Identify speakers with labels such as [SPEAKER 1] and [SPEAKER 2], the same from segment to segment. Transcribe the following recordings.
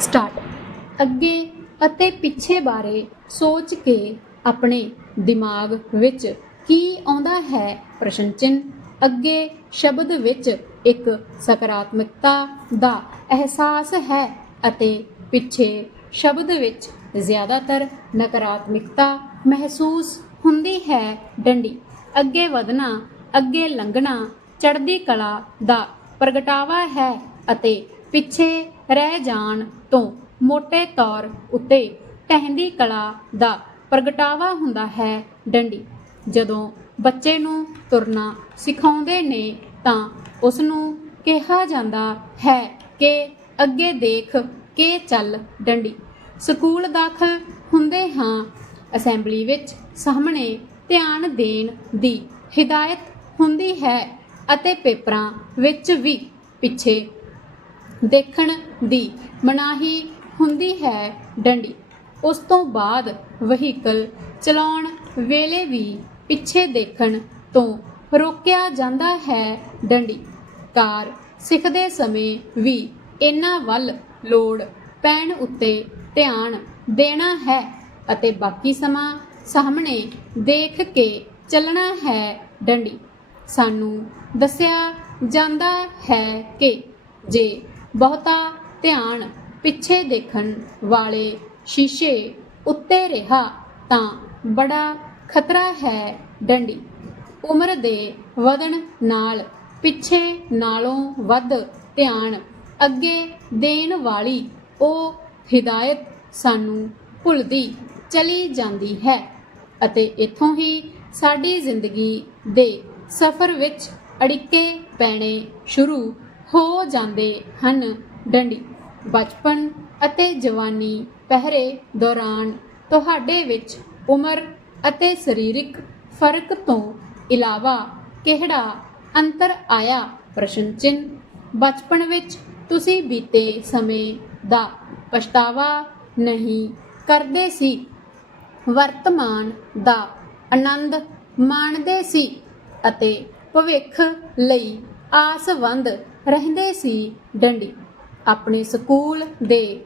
[SPEAKER 1] Start. ਅੱਗੇ ਅਤੇ ਪਿੱਛੇ ਬਾਰੇ ਸੋਚ ਕੇ ਆਪਣੇ ਦਿਮਾਗ ਵਿੱਚ ਕੀ ਆਉਂਦਾ ਹੈ ਪ੍ਰਸ਼ਨ ਚਿੰਨ੍ਹ ਅੱਗੇ ਸ਼ਬਦ ਵਿੱਚ ਇੱਕ ਸਕਾਰਾਤਮਕਤਾ ਦਾ ਅਹਿਸਾਸ ਹੈ ਅਤੇ ਪਿੱਛੇ ਸ਼ਬਦ ਵਿੱਚ ਜ਼ਿਆਦਾਤਰ ਨਕਾਰਾਤਮਕਤਾ ਮਹਿਸੂਸ ਹੁੰਦੀ ਹੈ ਡੰਡੀ। ਅੱਗੇ ਵਧਣਾ, ਅੱਗੇ ਲੰਘਣਾ, ਚੜ੍ਹਦੀ ਕਲਾ ਦਾ ਪ੍ਰਗਟਾਵਾ ਹੈ ਅਤੇ ਪਿੱਛੇ ਰਹਿ ਜਾਣ ਤੋਂ ਮੋٹے ਤੌਰ ਉੱਤੇ ਟਹਿੰਦੀ ਕਲਾ ਦਾ ਪ੍ਰਗਟਾਵਾ ਹੁੰਦਾ ਹੈ ਡੰਡੀ। ਜਦੋਂ ਬੱਚੇ ਨੂੰ ਤੁਰਨਾ ਸਿਖਾਉਂਦੇ ਨੇ ਤਾਂ ਉਸ ਨੂੰ ਕਿਹਾ ਜਾਂਦਾ ਹੈ ਕਿ ਅੱਗੇ ਦੇਖ ਕੇ ਚੱਲ ਡੰਡੀ। ਸਕੂਲ ਦਾਖਲ ਹੁੰਦੇ ਹਾਂ ਅਸੈਂਬਲੀ ਵਿੱਚ ਸਾਹਮਣੇ ਧਿਆਨ ਦੇਣ ਦੀ ਹਿਦਾਇਤ ਹੁੰਦੀ ਹੈ ਅਤੇ ਪੇਪਰਾਂ ਵਿੱਚ ਵੀ ਪਿੱਛੇ ਦੇਖਣ ਦੀ ਮਨਾਹੀ ਹੁੰਦੀ ਹੈ ਡੰਡੀ। ਉਸ ਤੋਂ ਬਾਅਦ ਵਹੀਕਲ ਚਲਾਉਣ ਵੇਲੇ ਵੀ ਪਿੱਛੇ ਦੇਖਣ ਤੋਂ ਰੋਕਿਆ ਜਾਂਦਾ ਹੈ ਡੰਡੀ। ਕਾਰ ਸਿੱਖਦੇ ਸਮੇਂ ਵੀ ਇਹਨਾਂ ਵੱਲ ਲੋੜ ਪੈਣ ਉੱਤੇ ਧਿਆਨ ਦੇਣਾ ਹੈ ਅਤੇ ਬਾਕੀ ਸਮਾਂ ਸਾਹਮਣੇ ਦੇਖ ਕੇ ਚੱਲਣਾ ਹੈ ਡੰਡੀ। ਸਾਨੂੰ ਦੱਸਿਆ ਜਾਂਦਾ ਹੈ ਕਿ ਜੇ ਬਹੁਤਾ ਧਿਆਨ ਪਿੱਛੇ ਦੇਖਣ ਵਾਲੇ ਸ਼ੀਸ਼ੇ ਉੱਤੇ ਰਿਹਾ ਤਾਂ ਬੜਾ ਖਤਰਾ ਹੈ ਡੰਡੀ। ਉਮਰ ਦੇ ਵਧਣ ਨਾਲ ਪਿੱਛੇ ਨਾਲੋਂ ਵੱਧ ਧਿਆਨ ਅੱਗੇ ਦੇਣ ਵਾਲੀ ਉਹ ਹਿਦਾਇਤ ਸਾਨੂੰ ਭੁੱਲਦੀ ਚਲੀ ਜਾਂਦੀ ਹੈ ਅਤੇ ਇੱਥੋਂ ਹੀ ਸਾਡੀ ਜ਼ਿੰਦਗੀ ਦੇ ਸਫ਼ਰ ਵਿੱਚ ਅੜਿੱਕੇ ਪੈਣੇ ਸ਼ੁਰੂ ਹੋ ਜਾਂਦੇ ਹਨ। ਡੰਡੀ, ਬਚਪਨ ਅਤੇ ਜਵਾਨੀ ਪਹਿਰੇ ਦੌਰਾਨ ਤੁਹਾਡੇ ਵਿੱਚ ਉਮਰ ਅਤੇ ਸਰੀਰਕ ਫ਼ਰਕ ਤੋਂ ਇਲਾਵਾ ਕਿਹੜਾ ਅੰਤਰ ਆਇਆ? ਪ੍ਰਸ਼ਨ ਚਿੰਨ੍ਹ, ਬਚਪਨ ਵਿੱਚ ਤੁਸੀਂ ਬੀਤੇ ਸਮੇਂ ਦਾ ਪਛਤਾਵਾ ਨਹੀਂ ਕਰਦੇ ਸੀ। ਵਰਤਮਾਨ ਦਾ ਆਨੰਦ ਮਾਣਦੇ ਸੀ ਅਤੇ ਭਵਿੱਖ ਲਈ ਆਸਵੰਦ ਰਹਿੰਦੇ ਸੀ ਡੰਡੀ, ਆਪਣੇ ਸਕੂਲ ਦੇ।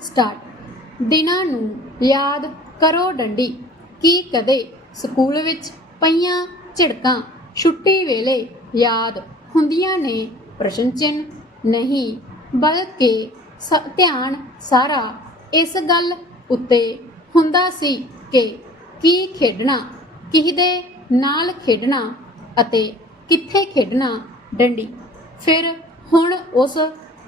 [SPEAKER 1] ਸਟਾਰਟ ਦਿਨਾਂ ਨੂੰ ਯਾਦ ਕਰੋ ਡੰਡੀ, ਕੀ ਕਦੇ ਸਕੂਲ ਵਿੱਚ ਪਈਆਂ ਝਿੜਕਾਂ ਛੁੱਟੀ ਵੇਲੇ ਯਾਦ ਹੁੰਦੀਆਂ ਨੇ? ਪ੍ਰਸ਼ਨ ਚਿੰਨ੍ਹ। ਨਹੀਂ, ਬਲਕਿ ਧਿਆਨ ਸਾਰਾ ਇਸ ਗੱਲ ਉੱਤੇ ਹੁੰਦਾ ਸੀ ਕਿ ਕੀ ਖੇਡਣਾ, ਕਿਹਦੇ ਨਾਲ ਖੇਡਣਾ ਅਤੇ ਕਿੱਥੇ ਖੇਡਣਾ ਡੰਡੀ। ਫਿਰ ਹੁਣ ਉਸ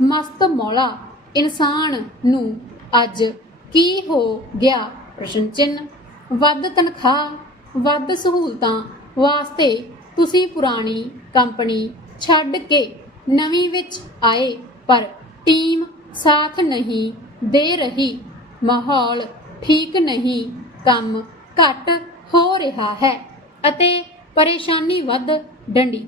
[SPEAKER 1] ਮਸਤ ਮੌਲਾ ਇਨਸਾਨ ਨੂੰ ਅੱਜ ਕੀ ਹੋ ਗਿਆ? ਪ੍ਰਸ਼ਨ ਚਿੰਨ੍ਹ। ਵੱਧ ਤਨਖਾਹ, ਵੱਧ ਸਹੂਲਤਾਂ ਵਾਸਤੇ ਤੁਸੀਂ ਪੁਰਾਣੀ ਕੰਪਨੀ ਛੱਡ ਕੇ ਨਵੀਂ ਵਿੱਚ ਆਏ, ਪਰ ਟੀਮ ਸਾਥ ਨਹੀਂ ਦੇ ਰਹੀ। ਮਾਹੌਲ ਠੀਕ ਨਹੀਂ, ਕੰਮ ਘੱਟ ਹੋ ਰਿਹਾ ਹੈ ਅਤੇ ਪਰੇਸ਼ਾਨੀ ਵੱਧ ਡੰਡੀ।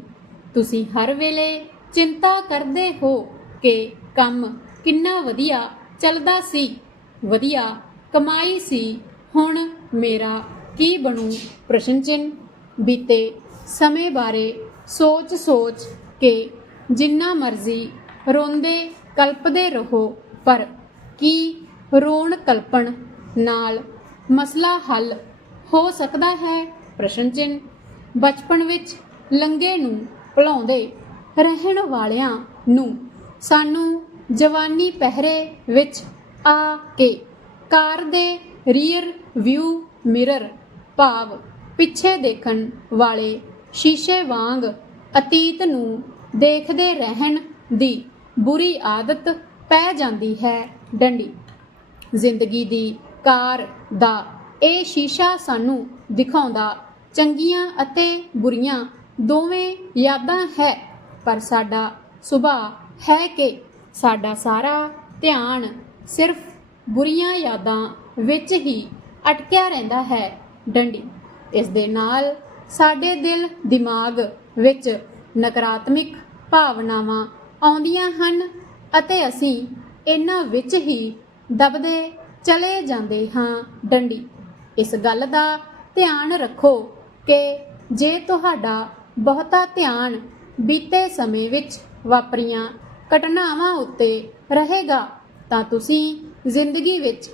[SPEAKER 1] ਤੁਸੀਂ ਹਰ ਵੇਲੇ ਚਿੰਤਾ ਕਰਦੇ ਹੋ ਕਿ ਕੰਮ ਕਿੰਨਾ ਵਧੀਆ ਚੱਲਦਾ ਸੀ, ਵਧੀਆ ਕਮਾਈ ਸੀ। ਹੁਣ ਮੇਰਾ ਕੀ ਬਣੂ? ਪ੍ਰਸ਼ਨ ਚਿੰਨ੍ਹ। ਬੀਤੇ ਸਮੇਂ ਬਾਰੇ ਸੋਚ-ਸੋਚ ਕੇ ਜਿੰਨਾ ਮਰਜ਼ੀ ਰੋਂਦੇ ਕਲਪਦੇ ਰਹੋ, ਪਰ ਕੀ ਰੋਣ ਕਲਪਣ ਨਾਲ ਮਸਲਾ ਹੱਲ ਹੋ ਸਕਦਾ ਹੈ ਪ੍ਰਸ਼ਨ ਚਿੰਨ੍ਹ ਬਚਪਨ ਵਿੱਚ ਲੰਗੇ ਨੂੰ ਭੁਲਾਉਂਦੇ ਰਹਿਣ ਵਾਲਿਆਂ ਨੂੰ ਸਾਨੂੰ ਜਵਾਨੀ ਪਹਿਰੇ ਵਿੱਚ ਆ ਕੇ ਕਾਰ ਦੇ ਰੀਅਰ ਵਿਊ ਮਿਰਰ ਭਾਵ ਪਿੱਛੇ ਦੇਖਣ ਵਾਲੇ ਸ਼ੀਸ਼ੇ ਵਾਂਗ ਅਤੀਤ ਨੂੰ ਦੇਖਦੇ ਰਹਿਣ ਦੀ ਬੁਰੀ ਆਦਤ ਪੈ ਜਾਂਦੀ ਹੈ ਡੰਡੀ। ਜ਼ਿੰਦਗੀ ਦੀ ਕਾਰ ਦਾ। ਇਹ ਸ਼ੀਸ਼ਾ ਸਾਨੂੰ ਦਿਖਾਉਂਦਾ, ਚੰਗੀਆਂ ਅਤੇ ਬੁਰੀਆਂ ਦੋਵੇਂ ਯਾਦਾਂ ਹੈ, ਪਰ ਸਾਡਾ ਸੁਭਾਅ ਹੈ ਕਿ ਸਾਡਾ ਸਾਰਾ ਧਿਆਨ ਸਿਰਫ ਬੁਰੀਆਂ ਯਾਦਾਂ ਵਿੱਚ ਹੀ ਅਟਕਿਆ ਰਹਿੰਦਾ ਹੈ ਡੰਡੀ। ਇਸ ਦੇ ਨਾਲ ਸਾਡੇ ਦਿਲ ਦਿਮਾਗ ਵਿੱਚ ਨਕਾਰਾਤਮਕ ਭਾਵਨਾਵਾਂ ਆਉਂਦੀਆਂ ਹਨ ਅਤੇ ਅਸੀਂ ਇਹਨਾਂ ਵਿੱਚ ਹੀ ਦਬਦੇ ਚਲੇ ਜਾਂਦੇ ਹਾਂ ਡੰਡੀ। ਇਸ ਗੱਲ ਦਾ ਧਿਆਨ ਰੱਖੋ ਕਿ ਜੇ ਤੁਹਾਡਾ ਬਹੁਤਾ ਧਿਆਨ ਬੀਤੇ ਸਮੇਂ ਵਿੱਚ ਵਾਪਰੀਆਂ ਘਟਨਾਵਾਂ ਉੱਤੇ ਰਹੇਗਾ, ਤਾਂ ਤੁਸੀਂ ਜ਼ਿੰਦਗੀ ਵਿੱਚ